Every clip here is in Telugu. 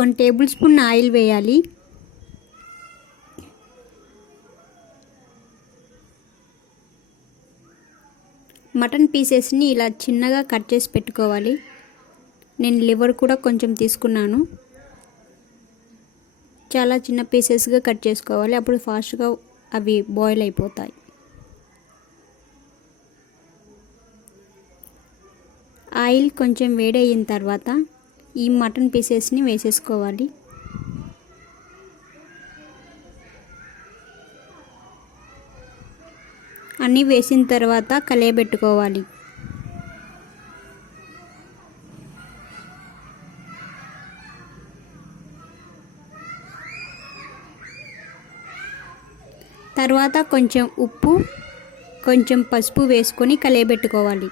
1 టేబుల్ స్పూన్ ఆయిల్ వేయాలి. మటన్ పీసెస్ని ఇలా చిన్నగా కట్ చేసి పెట్టుకోవాలి. నేను లివర్ కూడా కొంచెం తీసుకున్నాను. చాలా చిన్న పీసెస్గా కట్ చేసుకోవాలి, అప్పుడు ఫాస్ట్గా అవి బాయిల్ అయిపోతాయి. ఆయిల్ కొంచెం వేడి అయిన తర్వాత ఈ మటన్ పీసెస్ని వేసేసుకోవాలి. అన్నీ వేసిన తర్వాత కలయబెట్టుకోవాలి. తర్వాత కొంచెం ఉప్పు, కొంచెం పసుపు వేసుకొని కలయబెట్టుకోవాలి.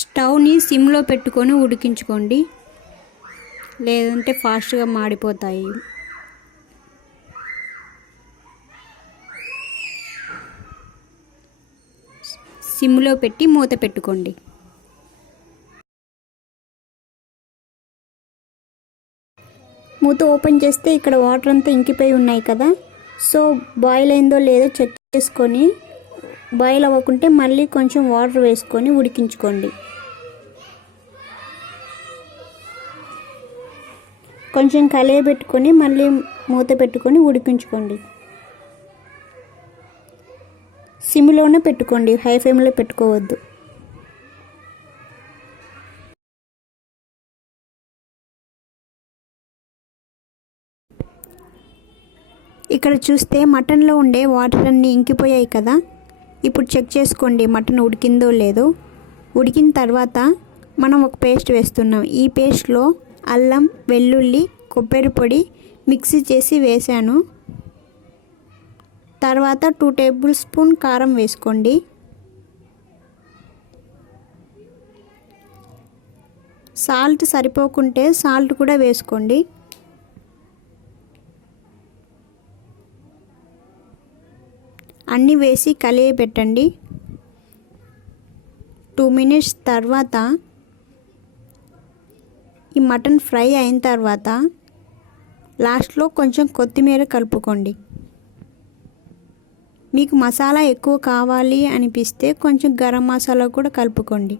స్టవ్ని సిమ్లో పెట్టుకొని ఉడికించుకోండి, లేదంటే ఫాస్ట్గా మాడిపోతాయి. సిమ్లో పెట్టి మూత పెట్టుకోండి. మూత ఓపెన్ చేస్తే ఇక్కడ వాటర్ అంతా ఇంకిపోయి ఉన్నాయి కదా, సో బాయిల్ అయిందో లేదో చెక్ చేసుకొని, బాయిల్ అవ్వకుంటే మళ్ళీ కొంచెం వాటర్ వేసుకొని ఉడికించుకోండి. కొంచెం కలయబెట్టుకొని మళ్ళీ మూత పెట్టుకొని ఉడికించుకోండి. సిమ్లోనే పెట్టుకోండి, హై ఫ్లేమ్లో పెట్టుకోవద్దు. ఇక్కడ చూస్తే మటన్లో ఉండే వాటర్ అన్నీ ఇంకిపోయాయి కదా. ఇప్పుడు చెక్ చేసుకోండి మటన్ ఉడికిందో లేదో. ఉడికిన తర్వాత మనం ఒక పేస్ట్ వేస్తున్నాం. ఈ పేస్ట్లో అల్లం, వెల్లుల్లి, కొబ్బరి పొడి మిక్సీ చేసి వేసాను. తర్వాత 2 టేబుల్ స్పూన్ కారం వేసుకోండి. సాల్ట్ సరిపోకుంటే సాల్ట్ కూడా వేసుకోండి. అన్నీ వేసి కలియబెట్టండి. 2 మినిట్స్ తర్వాత ఈ మటన్ ఫ్రై అయిన తర్వాత లాస్ట్లో కొంచెం కొత్తిమీర కలుపుకోండి. మీకు మసాలా ఎక్కువ కావాలి అనిపిస్తే కొంచెం గరం మసాలా కూడా కలుపుకోండి.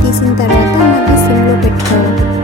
తీసిన తర్వాత మళ్ళీ సిమ్లో పెట్టుకోవాలి.